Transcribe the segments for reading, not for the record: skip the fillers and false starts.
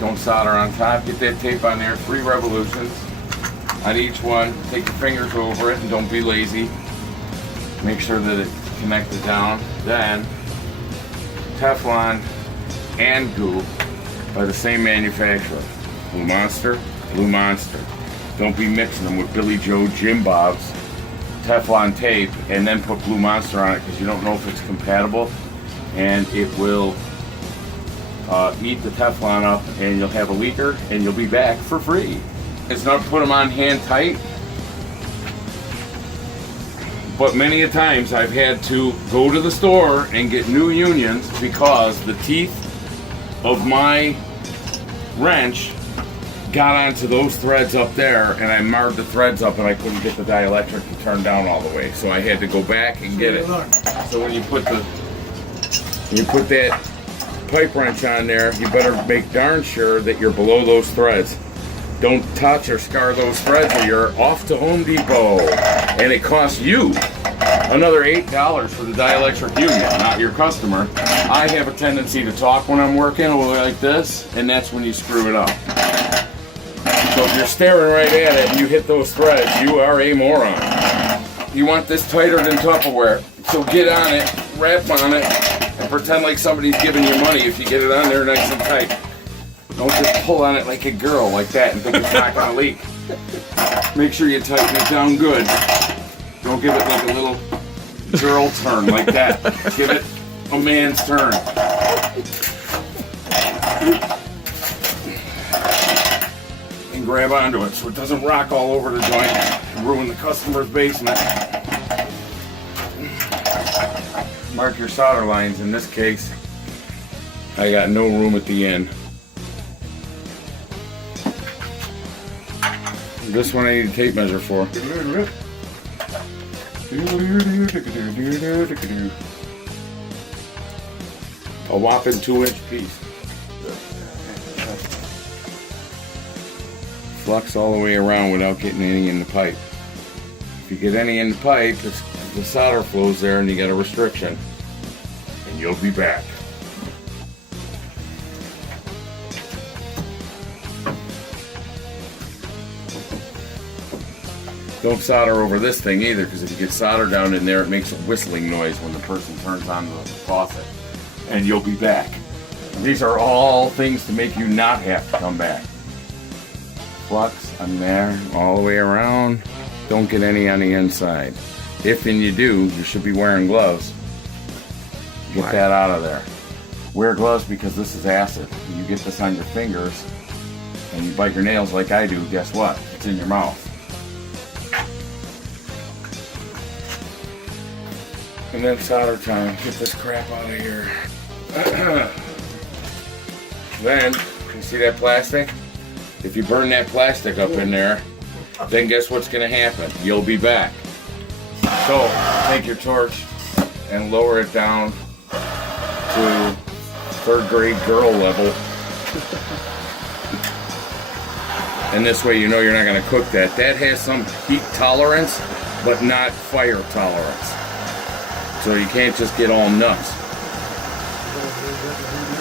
Don't solder on top. Get that tape on there, 3 revolutions on each one. Take your fingers over it and don't be lazy. Make sure that it's connected down. Then Teflon and goo by the same manufacturer. Blue Monster, Blue Monster. Don't be mixing them with Billy Joe Jim Bob's Teflon tape and then put Blue Monster on it because you don't know if it's compatible, and it will eat the Teflon up and you'll have a leaker and you'll be back for free. It's not put them on hand tight, but many a times I've had to go to the store and get new unions because the teeth of my wrench got onto those threads up there and I marred the threads up and I couldn't get the dielectric to turn down all the way. So I had to go back and get it. So when you put that pipe wrench on there, you better make darn sure that you're below those threads. Don't touch or scar those threads or you're off to Home Depot. And it costs you another $8 for the dielectric union, not your customer. I have a tendency to talk when I'm working like this, and that's when you screw it up. So if you're staring right at it and you hit those threads, you are a moron. You want this tighter than Tupperware, so get on it, wrap on it, and pretend like somebody's giving you money if you get it on there nice and tight. Don't just pull on it like a girl like that and think it's not gonna leak. Make sure you tighten it down good. Don't give it like a little girl turn like that. Give it a man's turn. And grab onto it so it doesn't rock all over the joint and ruin the customer's basement. Mark your solder lines. In this case, I got no room at the end. This one I need a tape measure for. A whopping 2-inch piece. Flux all the way around without getting any in the pipe. If you get any in the pipe, the solder flows there and you got a restriction. And you'll be back. Don't solder over this thing either, because if you get solder down in there, it makes a whistling noise when the person turns on the faucet. And you'll be back. And these are all things to make you not have to come back. Flux on there, all the way around. Don't get any on the inside. If and you do, you should be wearing gloves. Get that out of there. Wear gloves because this is acid. You get this on your fingers and you bite your nails like I do, guess what? It's in your mouth. And then solder time. Get this crap out of here. Then, you see that plastic? If you burn that plastic up in there, then guess what's going to happen? You'll be back. So, take your torch and lower it down to 3rd grade girl level. And this way you know you're not going to cook that. That has some heat tolerance, but not fire tolerance. So you can't just get all nuts.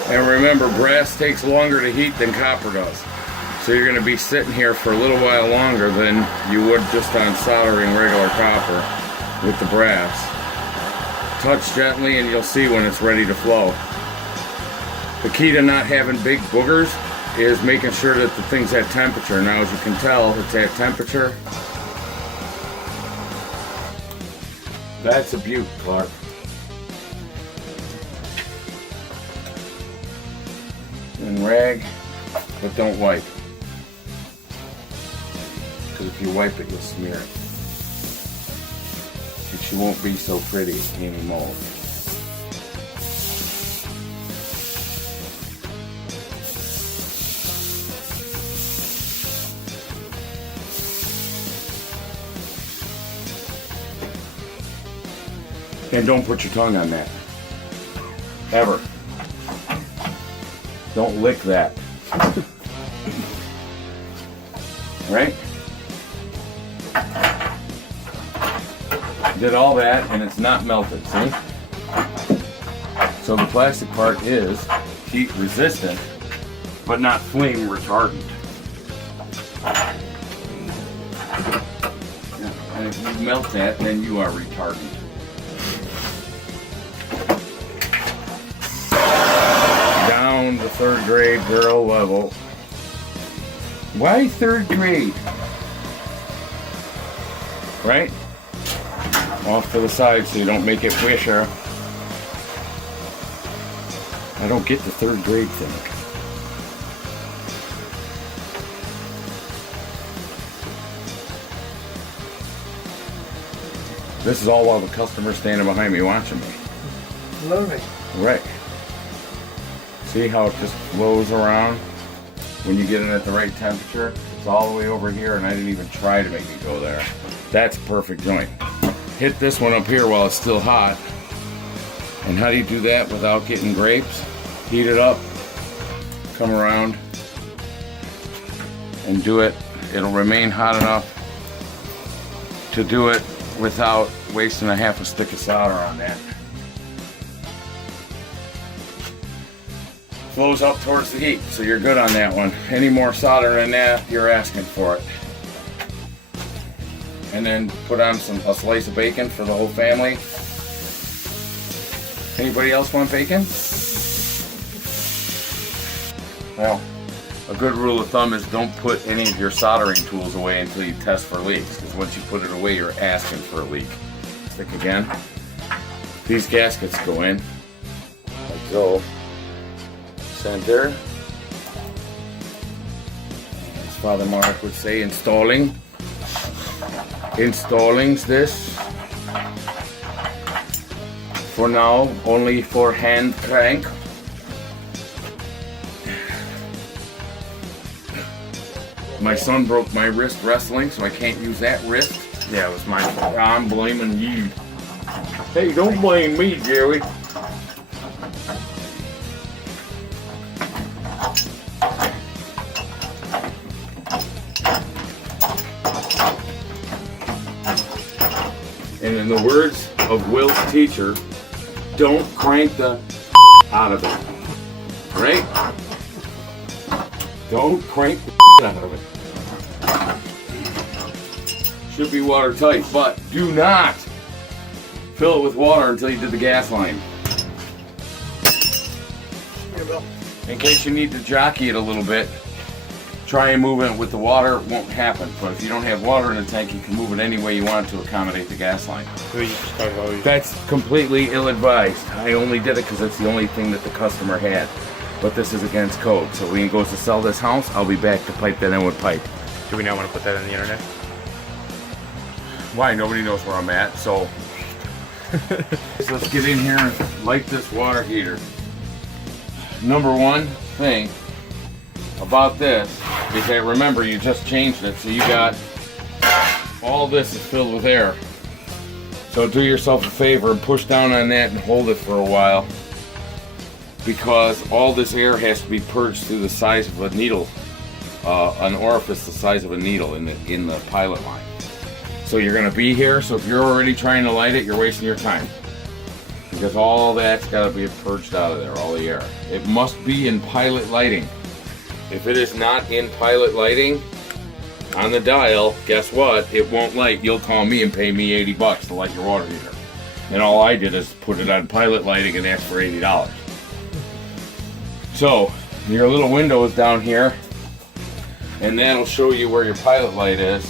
And remember, brass takes longer to heat than copper does. So you're going to be sitting here for a little while longer than you would just on soldering regular copper with the brass. Touch gently and you'll see when it's ready to flow. The key to not having big boogers is making sure that the thing's at temperature. Now, as you can tell, it's at temperature. That's a beaut, Clark. And rag, but don't wipe. Because if you wipe it, you'll smear it. But she won't be so pretty anymore. And don't put your tongue on that. Ever. Don't lick that. Right? Did all that and it's not melted, see? So the plastic part is heat resistant, but not flame retardant. And if you melt that, then you are retardant. Down to 3rd grade girl level. Why 3rd grade? Right? Off to the side so you don't make it wisher. I don't get the 3rd grade thing. This is all while the customer's standing behind me watching me. Learning. Right. See how it just flows around when you get it at the right temperature? It's all the way over here and I didn't even try to make it go there. That's a perfect joint. Hit this one up here while it's still hot. And how do you do that without getting grapes? Heat it up, come around, and do it. It'll remain hot enough to do it without wasting a half a stick of solder on that. Flows up towards the heat, so you're good on that one. Any more solder than that, you're asking for it. And then put on a slice of bacon for the whole family. Anybody else want bacon? Well, a good rule of thumb is don't put any of your soldering tools away until you test for leaks, because once you put it away, you're asking for a leak. Stick again. These gaskets go in, like so. Center. As Father Mark would say, installing. Installing's this. For now, only for hand crank. My son broke my wrist wrestling, so I can't use that wrist. Yeah, it was my fault. I'm blaming you. Hey, don't blame me, Jerry. And in the words of Will's teacher, don't crank the out of it. Right? Don't crank the out of it. Should be watertight, but do not fill it with water until you did the gas line. In case you need to jockey it a little bit, try and move it with the water. It won't happen. But if you don't have water in the tank, you can move it any way you want to accommodate the gas line. That's completely ill-advised. I only did it because it's the only thing that the customer had. But this is against code. So when he goes to sell this house, I'll be back to pipe that in with pipe. Do we not want to put that on the internet? Why? Nobody knows where I'm at, so let's get in here and light this water heater. Number one thing about this is that, remember, you just changed it, so you got all this is filled with air. So do yourself a favor and push down on that and hold it for a while, because all this air has to be purged through the size of a needle, an orifice the size of a needle in the pilot line. So you're going to be here, so if you're already trying to light it, you're wasting your time. Because all that's got to be purged out of there, all the air. It must be in pilot lighting. If it is not in pilot lighting, on the dial, guess what? It won't light. You'll call me and pay me $80 to light your water heater. And all I did is put it on pilot lighting and ask for $80. So, your little window is down here, and that'll show you where your pilot light is.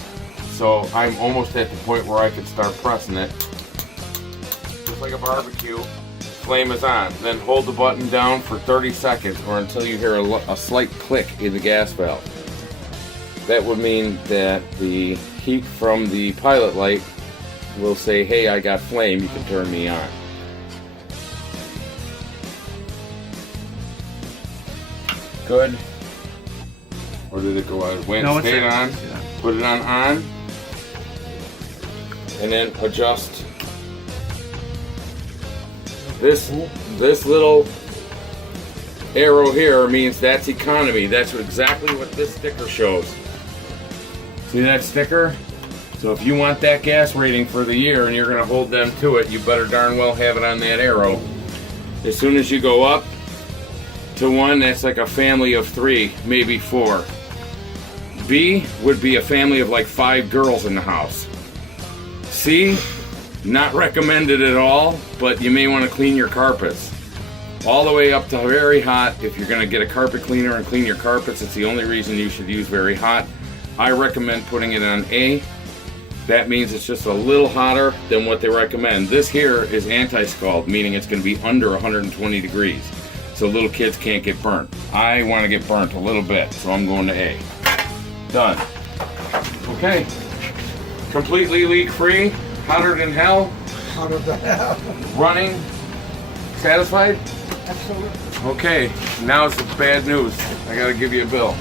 So I'm almost at the point where I can start pressing it. Just like a barbecue, flame is on. Then hold the button down for 30 seconds or until you hear a slight click in the gas valve. That would mean that the heat from the pilot light will say, hey, I got flame, you can turn me on. Good. Or did it go out? Went, no, stayed on. Put it on. And then adjust this little arrow here means that's economy. That's exactly what this sticker shows. See that sticker? So if you want that gas rating for the year and you're going to hold them to it, you better darn well have it on that arrow. As soon as you go up to 1, that's like a family of 3, maybe 4. B would be a family of like 5 girls in the house. C, not recommended at all, but you may want to clean your carpets. All the way up to very hot. If you're going to get a carpet cleaner and clean your carpets, it's the only reason you should use very hot. I recommend putting it on A. That means it's just a little hotter than what they recommend. This here is anti-scald, meaning it's going to be under 120 degrees. So little kids can't get burnt. I want to get burnt a little bit, so I'm going to A. Done. Okay. Completely leak-free, hotter than hell. Hotter than hell. Running. Satisfied? Absolutely. Okay, now's the bad news. I gotta give you a bill.